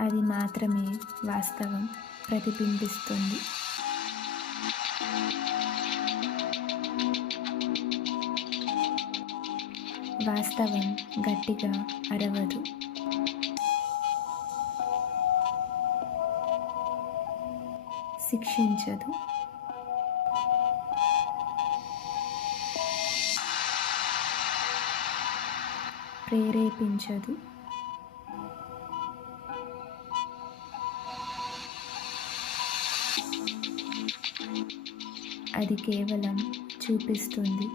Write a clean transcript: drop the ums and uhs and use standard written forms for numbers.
అది మాత్రమే వాస్తవం ప్రతిబింబిస్తుంది. వాస్తవం గట్టిగా అరవదు, శిక్షించదు, ప్రేరేపించదు. అది కేవలం చూపిస్తుంది.